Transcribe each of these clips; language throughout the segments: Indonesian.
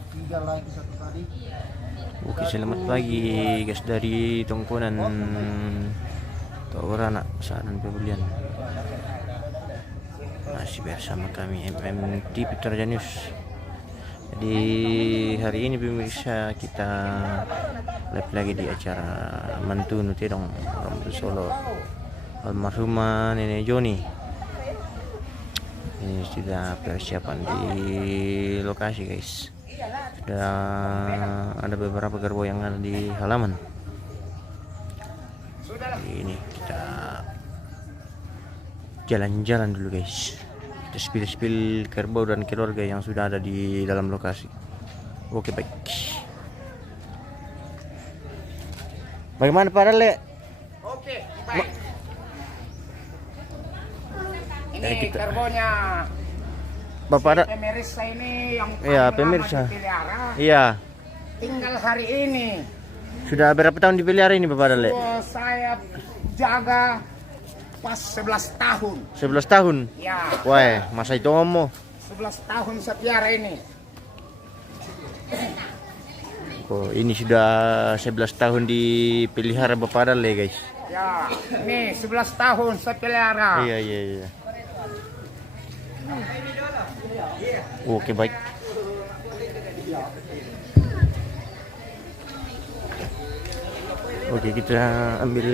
3 lagi satu kali. Oke, selamat pagi guys dari Tongkonan Torana Saran Pembelian. Masih bersama kami MMT Peter Janius. Jadi hari ini pemirsa kita live lagi di acara Mantunu Tedong Rambut Solo almarhumah Nenek Joni. Ini sudah persiapan di lokasi guys. Sudah ada beberapa gerbong yang ada di halaman. Ini kita jalan-jalan dulu guys. Kita spill kerbau dan keluarga yang sudah ada di dalam lokasi. Oke, baik. Bagaimana Pak Rale? Oke, baik. Ini kita kerbaunya Bapak ada? pemirsa ini yang Iya, paling pemirsa. lama dipelihara. Iya. Tinggal hari ini. Sudah berapa tahun dipelihara ini Bapak Rale? Saya jaga pas 11 tahun. 11 tahun. Ya, Wah, masa itu ngomong. 11 tahun saya pelihara ini. Oh, ini sudah 11 tahun dipelihara Bapak Rale guys. Ya, ini 11 tahun saya pelihara. Iya. Oke, baik. Oke, kita ambil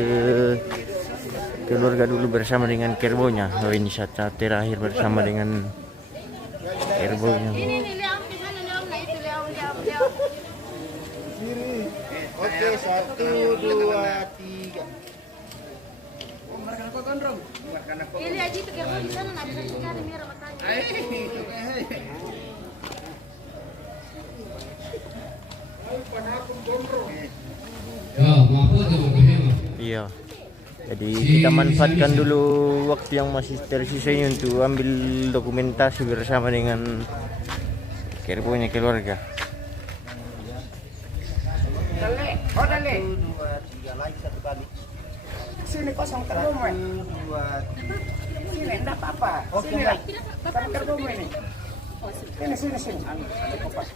keluarga dulu bersama dengan kerbonya. Oh, ini saat terakhir bersama dengan kerbonya. Oke, 1 2 3. Ini aja itu kerbau di sana, nggak bisa sekali merah matanya. Iya. Jadi kita manfaatkan dulu waktu yang masih tersisa ini untuk ambil dokumentasi bersama dengan kerbonya keluarga. Dale, oh dale. 1 2 3 lagi satu kali. Sini kosong kerbau. 1 2 Sini, enggak apa-apa. Sini lah. Kan kerbau ini. Sini.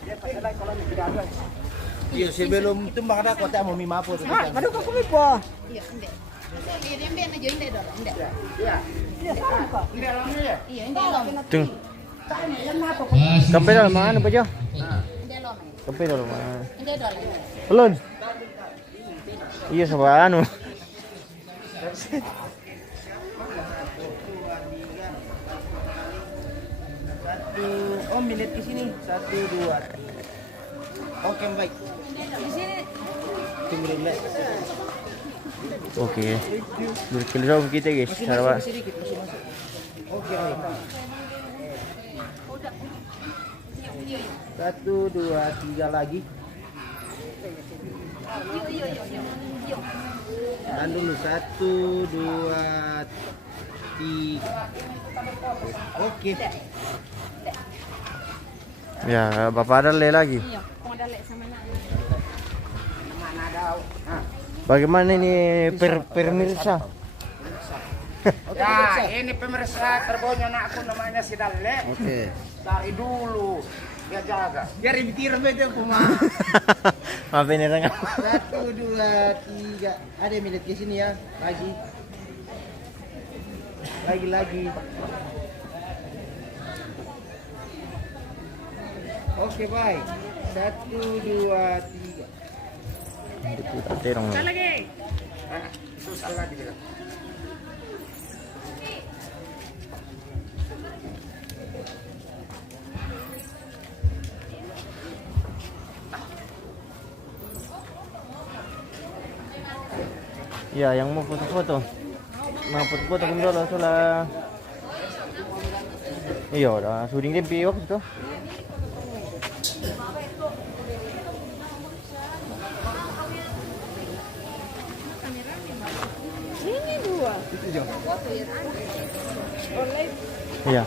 Dia pakai lagi kalau tidak ada. Iya, sebelum tumbang ada kota mau mimapo tuh. Aduh, kok kumipo? Iya, enggak. Iya, enggak aja enggak dong, enggak. Iya. Iya, apa? Di dalamnya ya? Iya, enggak dong. Tung. Tanya, yang apa? Sampai dalam mana Pak Jo? Enggak dong. Sampai dalam mana? Enggak dong. Belum. Iya sama anu. Oh, minit ke sini. 1 2 3. Oke, baik. Di sini Tunggu dulu. Oke. Berkeluarga kita guys. Sarwa. Sedikit masih masuk. Oke, baik. 1 2 3 lagi. yuk. Dan dulu 1 2 3. Oke. Ya, Bapak ada lagi. Iya, mau ada lek sama nak. Mana ada? Nah. Bagaimana ini pemirsa? Ya, ini pemirsa kerbaunya anakku namanya si Dalle. Oke. Dari dulu dia jaga. Dia ribitir beda kuma. Maafin ya Rang. 1 2 3. Ada minit ke sini ya. Lagi. Lagi. Oke, baik. 1 2 3. Kita terong. Lagi. Susah lagi dia. Ya, yang mau foto-foto. Mau foto-foto kung dolo sila. Iyo, dah syuting din piwak itu. Ini dua. Iya.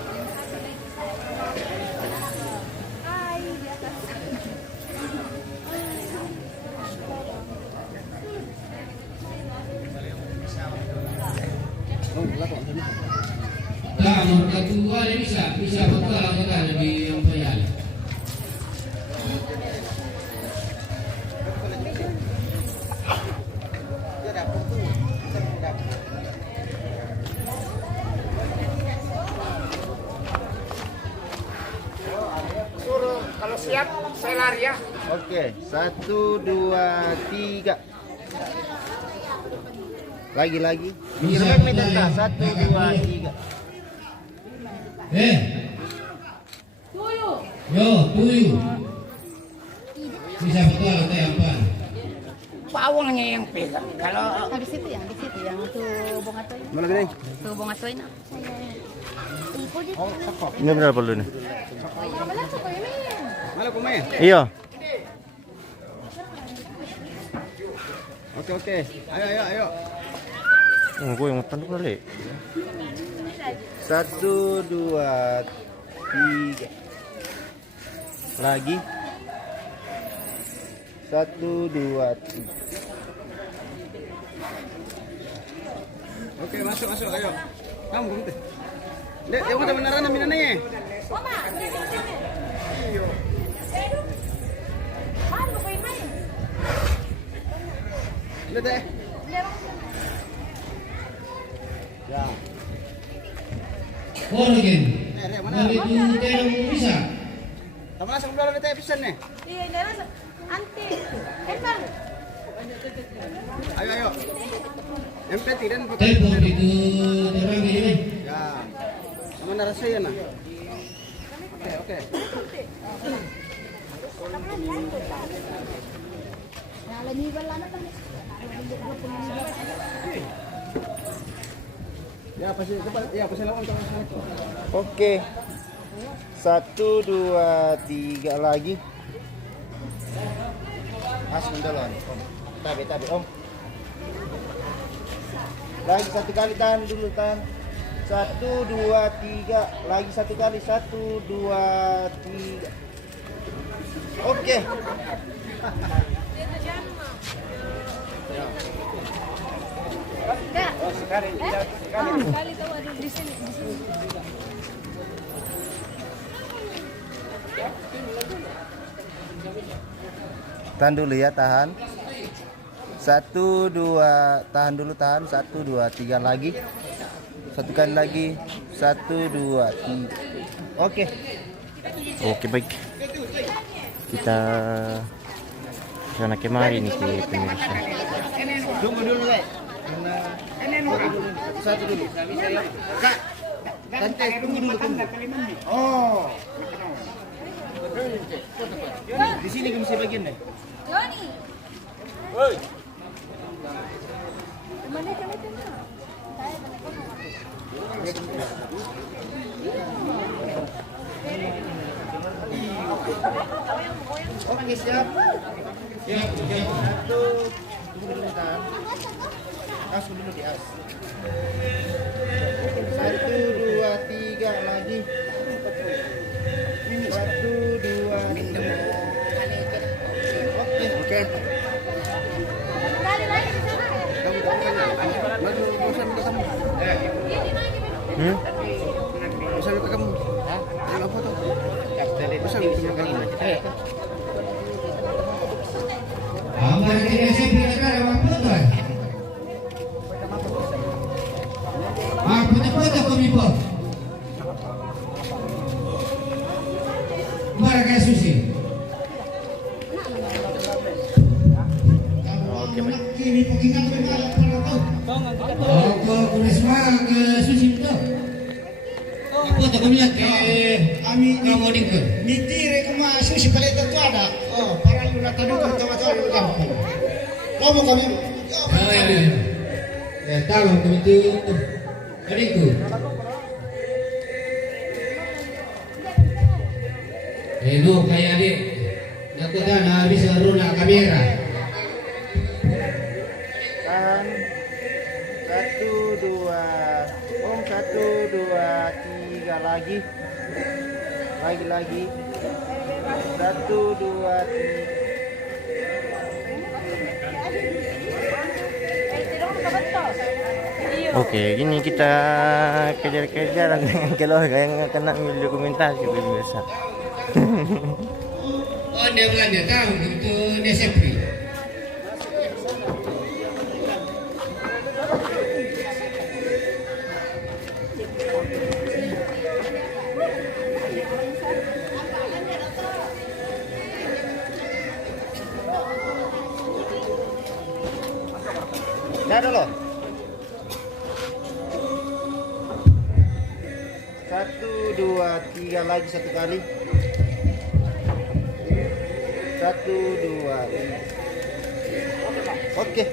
Nah, nomor kedua ini bisa betul anggota lebih yang payah. Kalau siap, saya lari ya. Oke, 1, 2, 3. Lagi. Gerak minta 1, 2, 3. Yo, tuyu. Bisa betul atau apa? Pawangnya yang pegang. Kalau Habis itu yang tuh bunga toy. Mana gini? Tuh bunga toy na. Ipo di. Ini berapa dulu nih? Wala sa ko yun. Mana pemain? Iya. Oke. Ayo. Gue yang tanduk kali. 1, 2, 3. Lagi. 1, 2, 3. Oke, masuk. Ayo. Kamu kumte. Dek, yang udah beneran na minanay eh. Mama, iyo. Ano kay may? Dek. Ya. Organ. Mana? Dari itu yang bisa. Tama na sa kumplaro na tayo pisan eh. Iya, nara sa ante. Epan. Ayo. Yang penting dan Telepon itu terang ini. Ya. Sama narasa yan ah. Oke. Nalaniban lang na pa. Ya, pasti lawan. Oke. 1, 2, 3 lagi. Mas mendolon. Tabi Om. Lagi 1 kali tahan dulu tahan. 1, 2, 3. Lagi 1 kali. 1, 2, 3. Oke. Enggak. sekali. Sekali tahu ada di sini. Tahan dulu ya, tahan. 1, 2, tahan dulu, tahan. 1, 2, 3 lagi. 1 kali lagi. 1, 2, 3. Oke. Oke, baik. Kita sana kemari nih ke pemirsa. Tunggu dulu, Le. Satu dulu. Kak. Tante, tunggu dulu. Oh. Di sini kamu bisa bagian deh. Loni. Woi. Mana kami tu? Oke, siap. Siap. Satu. Tunggu dulu, tahan. As dulu di as. 1, 2, 3 lagi. 1, 2, 3. Oke. Kali lagi di sana. Bosan ke kamu? Hah? Yang apa tuh? Bosan ke kamu? Amar kini siapa negara apa tuh? Punya kami po. Mara kayak susi. Oke, kini pokingan Risma ke susi itu. Apa tuh kami ke kami kamu dingker. Mitire kuma susi paleta tu ada. Oh, para luna tadi kan tawa-tawa lu kan. Kamu kami. Oh ya. Ya tahu kami itu adikku. Itu kayak adik. Aku kan bisa runa kamera. Tahan. 1, 2. Om 1, 2, 3 lagi. Lagi. 1, 2, 3. Oke, gini kita kejar-kejaran dengan keluarga yang kena dokumentasi pemirsa. Oh, dia belanja tahu itu dia sepri. Saya dulu. 1, 2, 3 lagi satu kali. 1, 2, 3. Oke.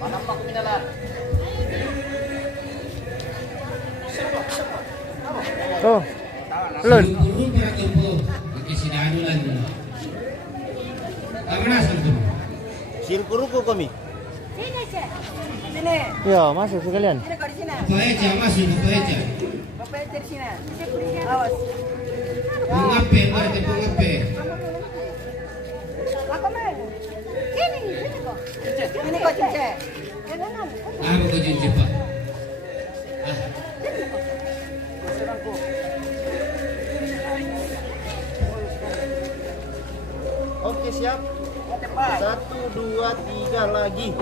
Mana pak minalan? Oh, lun. Guru para kumpo. Kesidano lang. Tama na sa Sirkuruku kami. Sini, Cek. Sini. Ya, masuk sekalian. Sini kau di sini. Paeja masuk paeja. Bapak di sini. Awas. Pengape berarti pengape. Apa main? Sini, sini kok. Ini kau cek. Apa kau jinjit pak? Oke, siap. Cepat. 1, 2, 3 lagi. 1,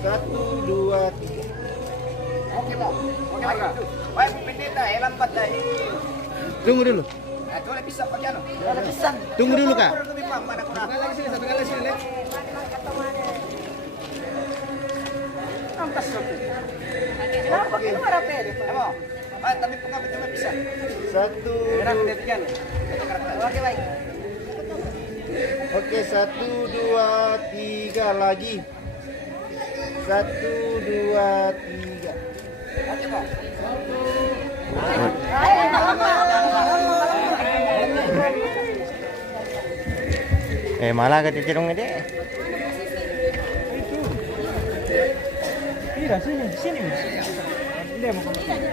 2, 3. Oke mau. Oke lagi. Baik pendeta, lambat dah. Tunggu dulu. Nah, boleh bisa pakai anu. Boleh pisang. Tunggu dulu, Kak. Kurang lebih paham mana kurang. Lagi sini, satu kali sini. Ampas satu. Kenapa pakai nomor apa ya? Kamu. Ah, tapi pengabat cuma bisa. 1. Merah ketikan. Oke baik. Oke, 1, 2, 3 lagi. 1, 2, 3. Oke mau. Malah ketitirong ini. Tidak sini, sini. Dia mau kemana?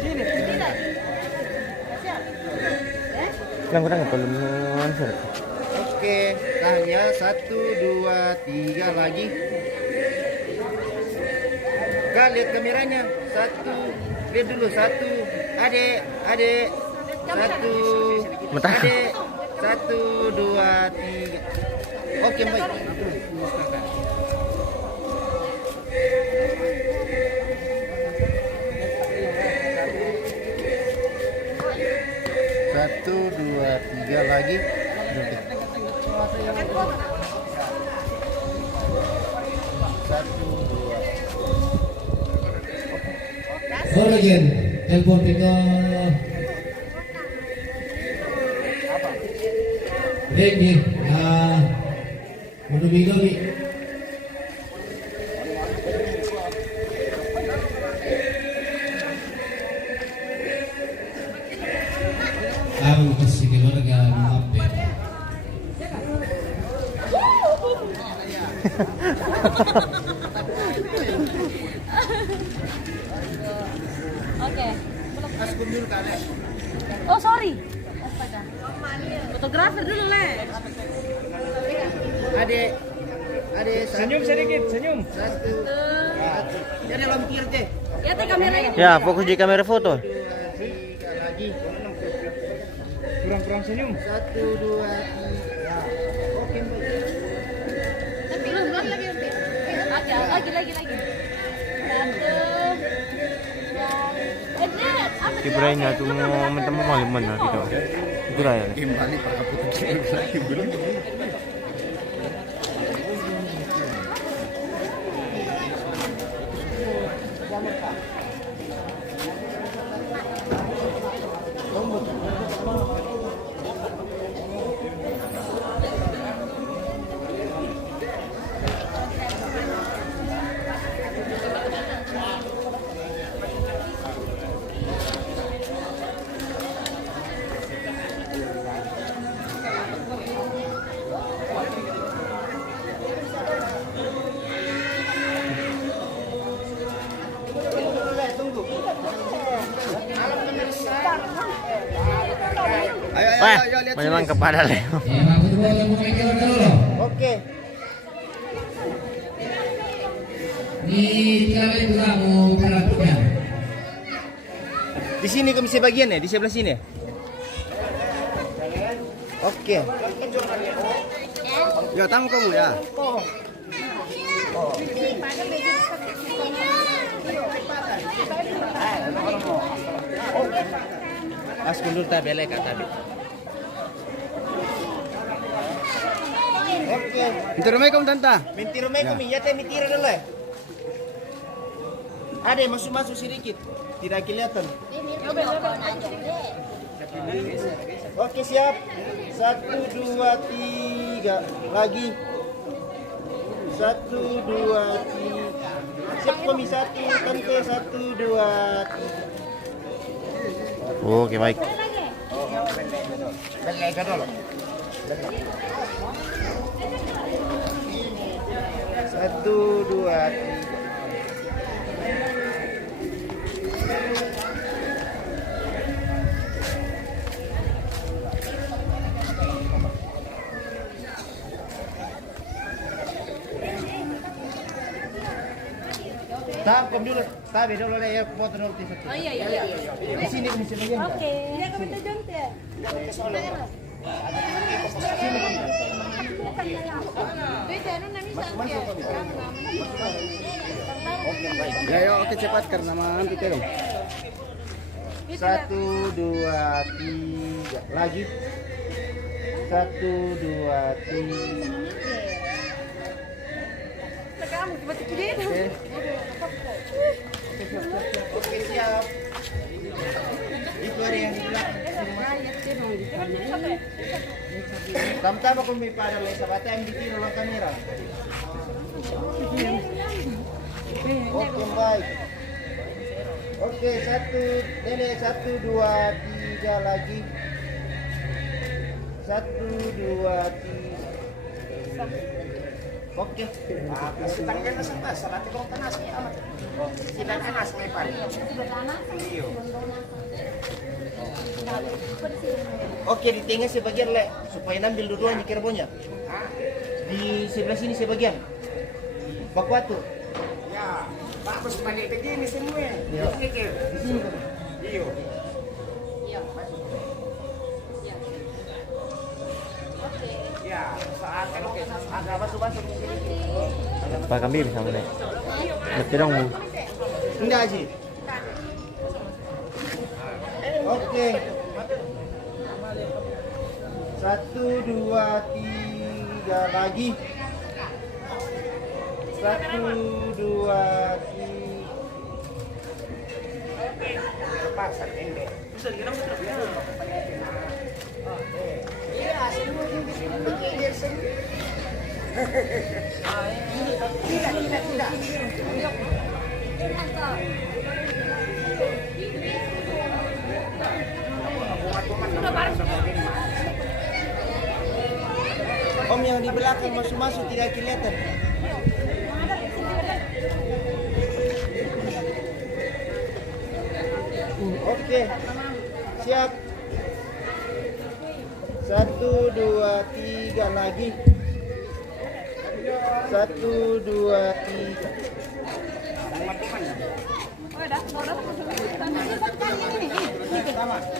Sini. Kurang-kurang belum answer. Oke, tahan ya. 1, 2, 3 lagi. Kak, lihat kameranya. 1. Lihat dulu 1. Adek. 1. Mentah. Adek. 1, 2, 3. Oke, baik. Satu, dua, tiga lagi. Satu, dua. Call again. Telepon kita. Ready. Gabi. Aku kasih keluarga mengape. Oke. Oh, sorry. Fotografer dulu, Le. Adek. Senyum sedikit, senyum. Satu. Jadi lampir teh. Ya, teh kameranya. Ya, fokus di kamera foto. Tiga lagi. Kurang-kurang senyum. 1, 2, 3. Oke, baik. Belum lagi. Lagi. Satu. Lihat, apa Ibrahimnya tuh minta mau mana gitu. Ibrahim. Kembali pakai putih lagi belum. Wah, memang kepada Leo. Ya, aku dulu yang mau mikir dulu. Oke. Ni kalian juga mau perhatikan. Di sini komisi bagian ya, di sebelah sini ya. Oke. Ya, tamu kamu ya. As kundur tabelek tadi. Oke. Assalamualaikum tante. Mintir-mintir kami, ya teh mintir dulu. Ada masuk sedikit. Tidak kelihatan. Oke, siap. 1 2 3 lagi. 1 2 3. Siap kami 1 tante 1 2 3. Oke, baik. Lagi dulu. 1 2 3. Tangkap dulu, tabi dulu deh ya, foto dulu di situ. Oh iya. Di sini bagian. Oke. Iya, kamu tuh jonte. Ya, yuk, oke cepat karena nanti dong. 1 2 3 lagi. 1 2 3. Oke, siap. Itu ada yang di belakang. Tama-tama kung may para lang sa bata, yung ditiro lang kamera. Oke, baik. Oke, 1, Nenek, 1 2 3 lagi. 1 2 3. Oke. Kasih tangan na sa taas, sa lati kong tanas. Sila tanas may pari. Oke, di tengah sebagian le, supaya nambil dua-duanya kerbonya. Di sebelah sini sebagian. Bakwatu. Ya, bagus balik begini semua. Iya. Di sini. Iyo. Ya, saat oke, agak basuh-basuh. Pak kami bisa mulai. Mesti dong. Enggak, Haji. Oke. 1 2 3 lagi. 1 2 3. Pasar ini. Iya, semua di sini begini semua. Tidak. Om yang di belakang masuk-masuk tidak kelihatan. Oke. Siap. 1 2 3 lagi. 1 2 3.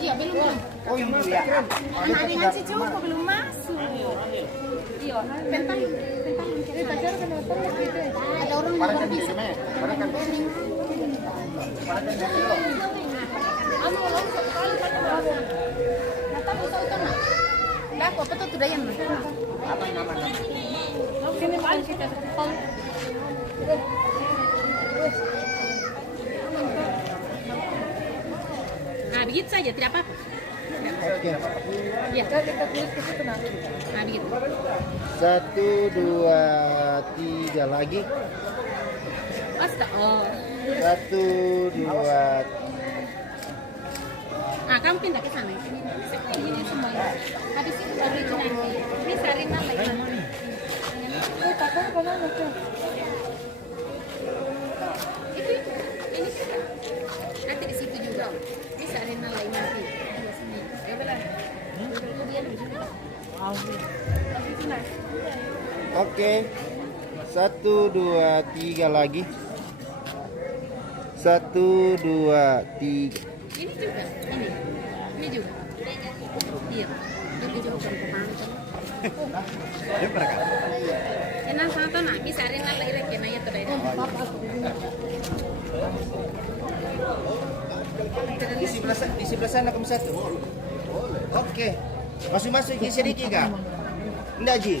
Iya, belum. Oh ini ya. Anak-anak si Cuko belum masuk. Iya, pentang. Ada orang yang baru bisa. Anu, langsung sekali pada baru. Nata bisa utama. Dah, apa tuh sudah yang mana? Apa namanya? Sini paling kita sepuluh. Nah, begitu saja, tidak apa-apa. Oke. Ya, kita tulis ke situ nanti. Nah, begitu. 1 2 3 lagi. Oh. 1 2 Nah, kamu pindah ke sana. Ini semua. Habis itu baru itu nanti. Ini Sarina lagi. Takkan kemana tuh? Itu. Ini sudah. Nanti di situ juga. Ini Sarina lagi nanti. Di sini. Ya benar. Kemudian di sini. Oke. 1 2 3 lagi. 1 2 3. Ini juga. Ini juga. Iya. Ini juga bukan pemangku. Dia berkat. Enak sangat nak. Bisa Sarina lagi lagi nanya tuh dari. Di sebelah sana kamu satu. Oke. Masuk-masuk sedikit kah? Enggak, Ji.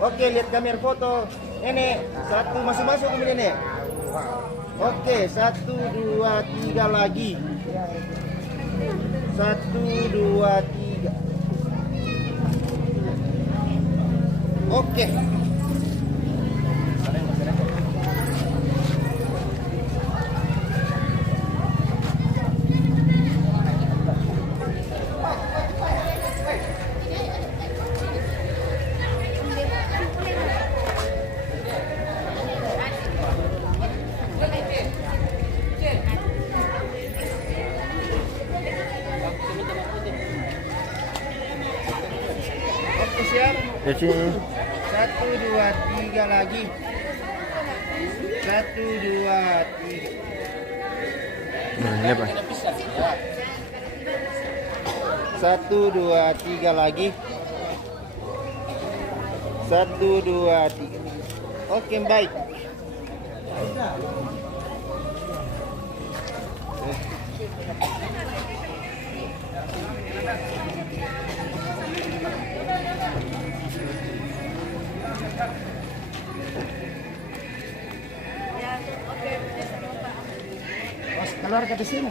Oke, lihat kamera foto. Nenek, satu masuk kemudian nih. Oke, 1, 2, 3 lagi. 1, 2, 3. Oke. Oke, siap. Ya sini. 1, 2, 3 lagi. 1, 2, 3. Nah, ini apa? 1, 2, 3 lagi. 1, 2, 3. Oke, baik. Keluar ke sini.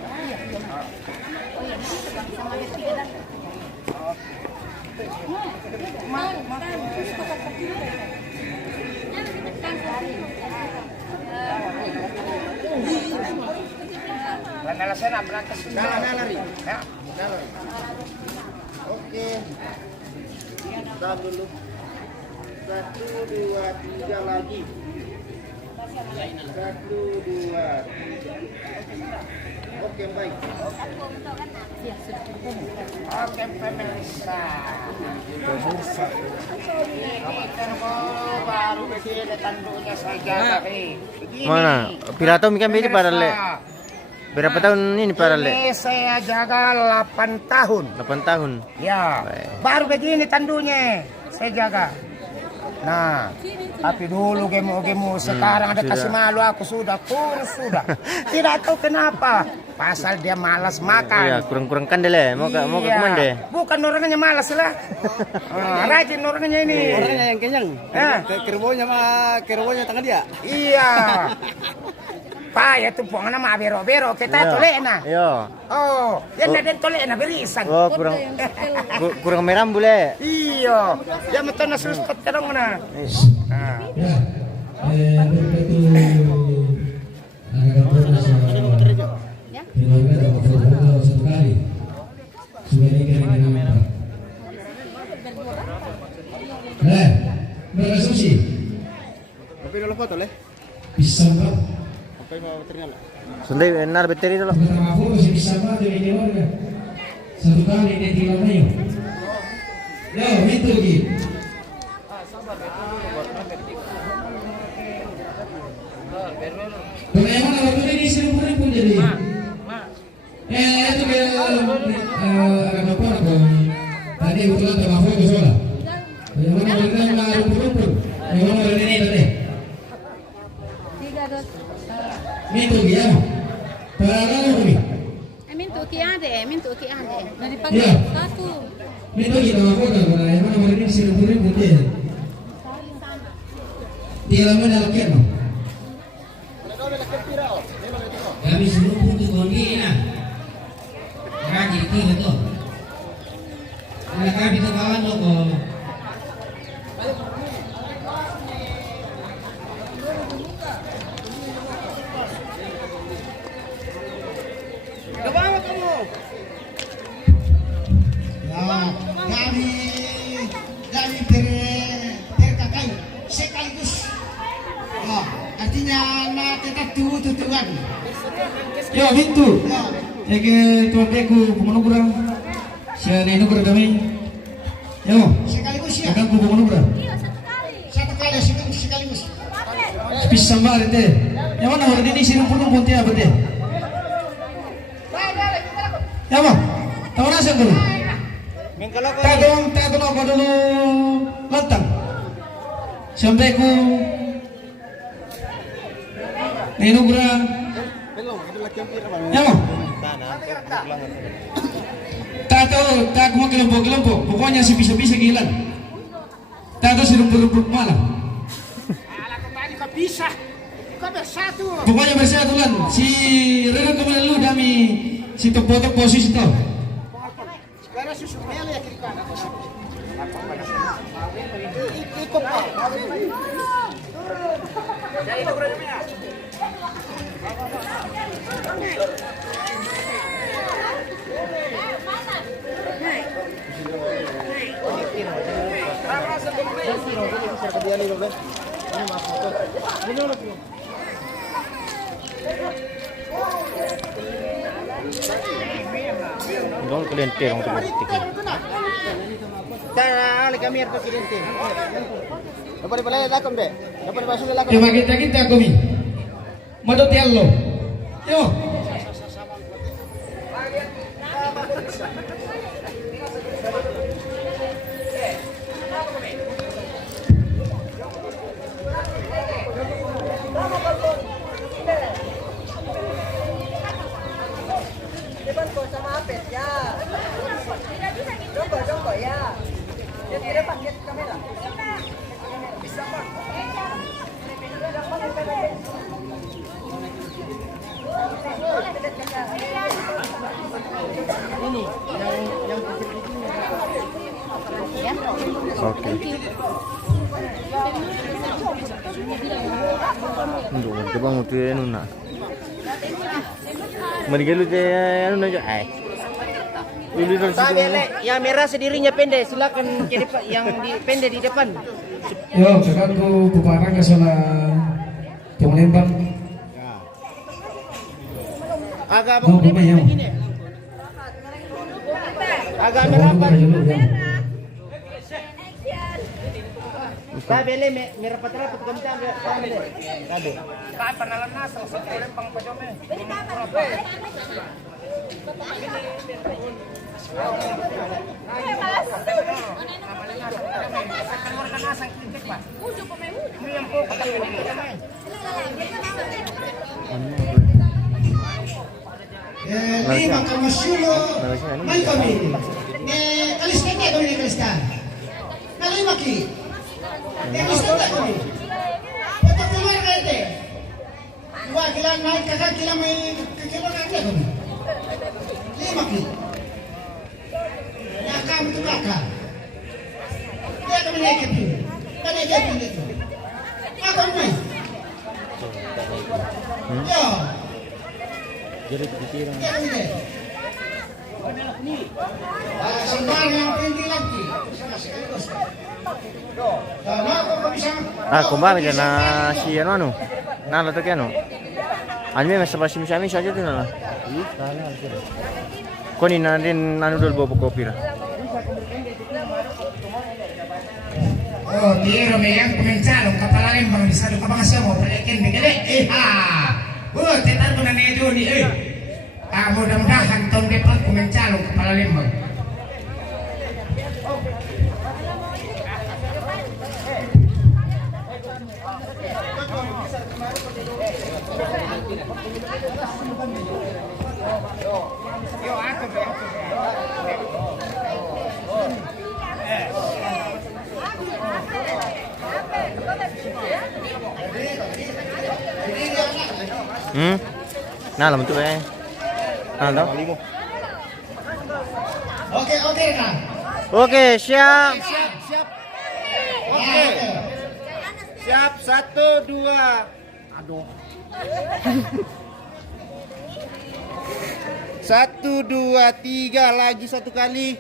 Lala sana berangkat Lari. Ya. Oke. Tahan dulu. 1, 2, 3 lagi. 1, 2, 3. Oke, baik. Oke, pemirsa. Baru begini tanduknya saja. Begini. Mana? Pirato mikan beli para le. Berapa tahun ini para le? Ini saya jaga 8 tahun. 8 tahun. Ya, Baik. baru begini tandunya saya jaga. Nah, tapi dulu gemo-gemo sekarang ada sudah. kasih malu aku sudah kurus sudah. Tidak tahu kenapa. Pasal dia malas makan. Iya, kurang-kurang kan deh. Mau ke kemana deh? Bukan orangnya malas lah. Rajin orangnya ini. Orangnya yang kenyang. Kerbonya tangan dia. Iya. Pak, ya tuh puangan nama bero-bero kita Iya. tolek na. Iya. Oh, yan na din tolek na berisan. Oh, kurang merah boleh. Iya. Ya betul na suspot terong na. Ah. Ya, berikut agak bonus keluarga dapat foto satu kali. Sudah ini kira-kira berasumsi. Tapi kalau foto leh. Bisa mbak. Apa yang mau ternyata? Sunday benar beteri dulu. Pertama foto si bisa mbak dari keluarga. Satu kali dia tinggal mayu. Yo, itu lagi. Bagaimana waktu ini sering pun jadi. Itu dia agak apa dong. Tadi kebetulan tengah foto soalnya. Bagaimana mereka nggak rumput-rumput. Bagaimana hari ini tadi? Mintu dia. Parang kami. Mintu ki ade. Dari Iya. pagi satu. Mintu kita tengah foto. Bagaimana hari ini sering rumput dia. Dia lama dalam kian. Kami suruh untuk kondi na. Kaki itu betul. Ada kami tu kawan tu ko. Kebawa kamu. Dari terkakai sekaligus. Artinya nak tetap tutuan. Ya, itu. Ya ke tuan deku pemenuh saya ini nugur kami. Ya, sekaligus ya. Kan pemenuh satu kali sekaligus. Bisa sambar deh. Yang mana hari ini sih penuh pun tiap deh. Ya, Bang. Tahu nasi dulu. Tak apa dulu latang. Sampai ku Nenugra. Ya, Bang. Tak mau kelompok. Pokoknya sih bisa gilan. Tato si rumput-rumput malam. Alah kembali kau bisa. Kau bersatu. Pokoknya bersatu lan. Si Reno kemarin lu dami si topo-topo posisi tau. Sekarang susu mele ya kiri kanan. Ikut Pak. Ya itu berapa? Dong kelente dong tuh. Dale kami presidente. Dapat balai lakom deh. Dapat masuk lakom. Coba kita kami. Madot yallo. Yo. Oke. Ndu, coba ngutuin Nuna. Mending teh anu aja Dulu dari situ. Yang merah sendirinya pendek, silakan ke depan, yang pendek di depan. Yo, kakakku bubarang ke sana. Pemelembang. Agak Oh, ya. agak merapat. Ya. Tabele merapat-rapat kami tabele. Kapan panalan nasa sa Palembang pa jome. Lima kamusyulo. May kami. Kalista niya kami ni kalista. Kalimaki. Kalista niya kami. Patang keluar ka ite. Dua kilang naik kakak kilang may kakilang naik kami. Limaki. Yakam itu kakak. Dia kami naik kami. Kami naik kami itu. Apa kami? Yo. Jadi ditirang. Ah, kumbang aja na si ano, nala to kaya no. Ano may mas pasim-sami siya dito na. Kunin na rin ano dul bobo kopi ra. Oh, Piero me yang comenzado kapalalim bang bisado ka bang siya mo palikin bigale. Ha. Tetar ko na medyo ni mudah-mudahan tahun depan comenzado kapalalim bang. Nah, lah bentuk Nah, tahu? Oke kan. Oke, siap. Siap. Oke. Siap 1 2. Aduh. 1 2 3 lagi satu kali.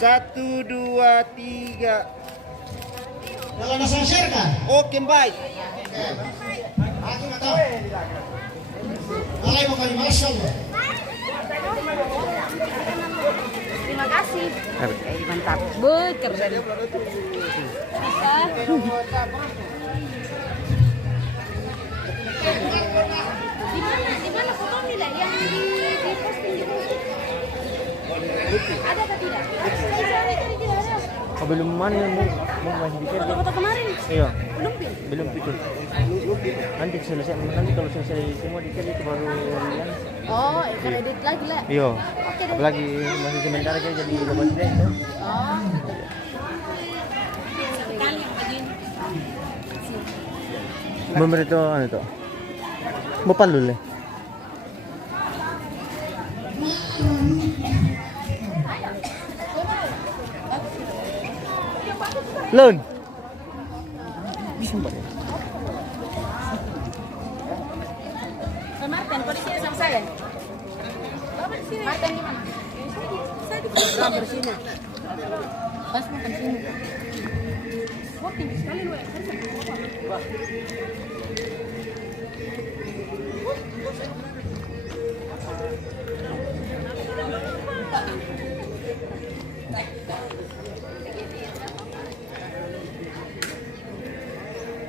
1 2 3. Kalau nasa share kan? Oke, baik. Aku nggak tahu. Alay mo kali Masya Allah. Terima kasih. Mantap. But keren. Di mana foto nila yang di posting di Ada atau tidak? Saya tidak ada. Oh, belum mana mau masih bikin. Foto kemarin. Iya. Belum pin. Belum pikir. Nanti selesai, nanti kalau selesai semua detail itu baru yang. Oh, ikan edit lagi lah. Iya. Oke deh. Apalagi masih sementara aja jadi lepas deh itu. Oh. Memberi itu ano to. Bapalul eh. Lon. Martin, kau di sini sama saya? Martin di mana? Saya di sini. Pas makan sini. Oh, tinggi sekali lu ya.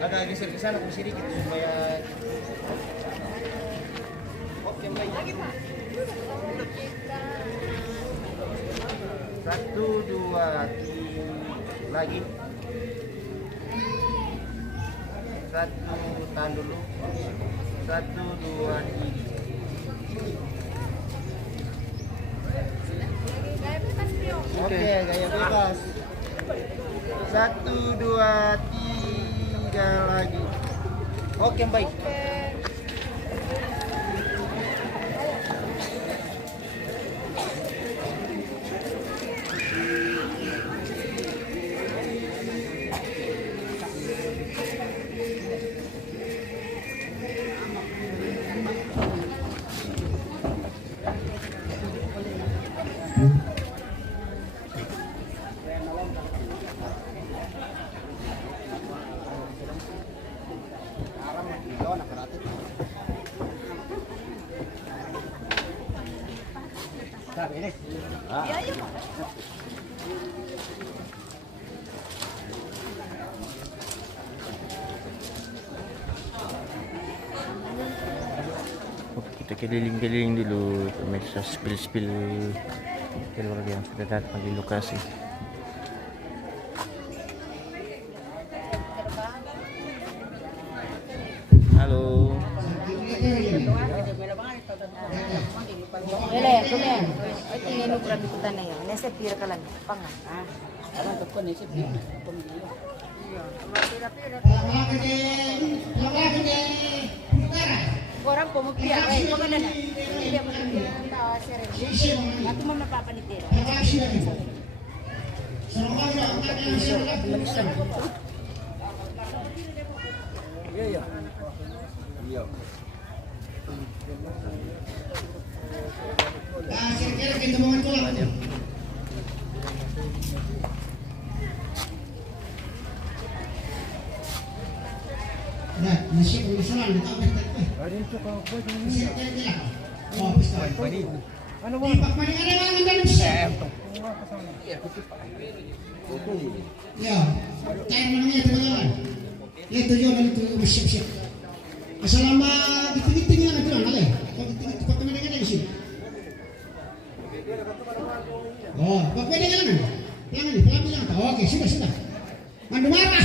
Agak geser ke sana sedikit supaya oke baik. Satu dua lagi. Satu tahan dulu. Satu dua tiga. Oke, gaya bebas. Satu dua tiga lagi. Oke baik. Kita keliling-keliling dulu pemirsa, spill keluarga yang sudah datang di lokasi. Halo. Wala, kumain. Ay, tingin mo grabe ko na yan. Nasa pira ka lang. Pangan. Ano to ko nasa pira. Orang pumupia. Ay, pagana na. Hindi mo pumupia. Tawa sir. Ako mo mapapanitira. Kira-kira kita mau tolak. Nah, masih urusan kita ada itu kau buat ini. Oh, bisa. Ano ba? Pagpaling ada lang ang dalos. Ya, tayo na niya teman-teman. Ito yun ang ito masip-sip. Selama ditingin lang ito lang, alay. Pag ditingin pa kami na di sini. Oh, pag pwede ka lang. Pelangi lang. Oke, sudah. Mandumara.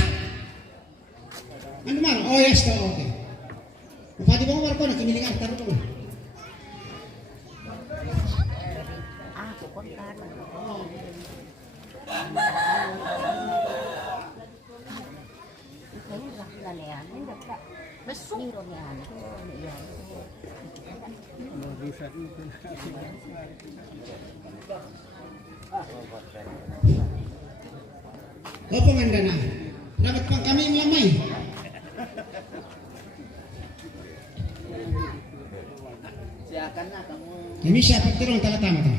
Oh yes, oke. Bupati Bogor ko na kimilingan taruh ko. Oh pemandana, dapat pang kami melamai. Siakanlah kamu. Ini siapa tirong tala tama ta?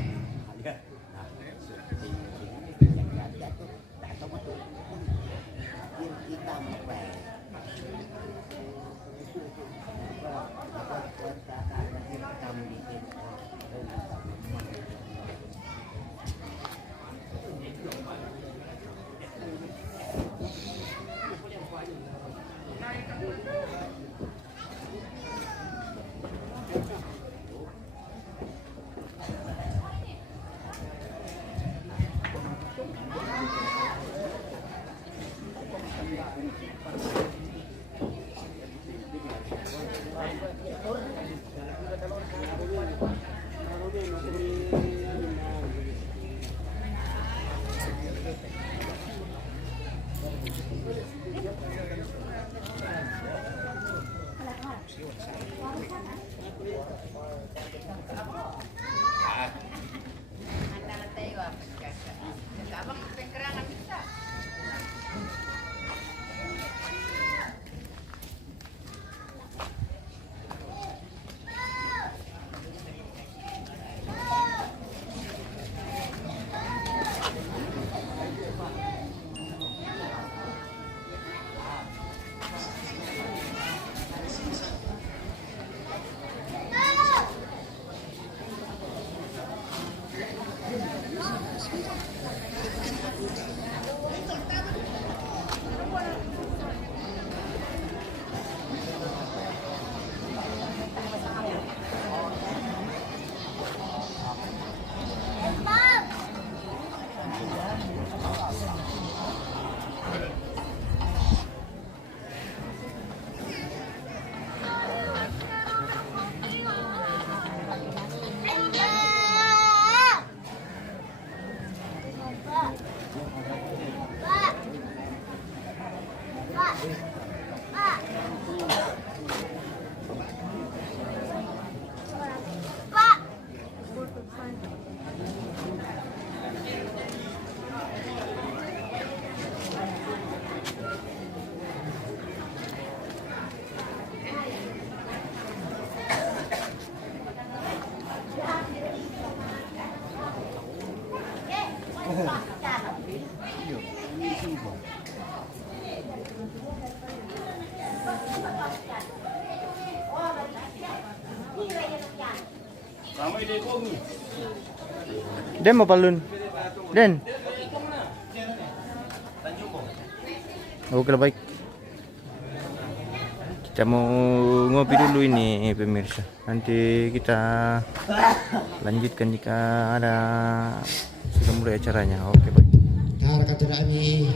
Den mau palun. Den. Oke lah, baik. Kita mau ngopi dulu ini pemirsa. Nanti kita lanjutkan jika ada sudah mulai acaranya. Oke baik. Nah, rekan kami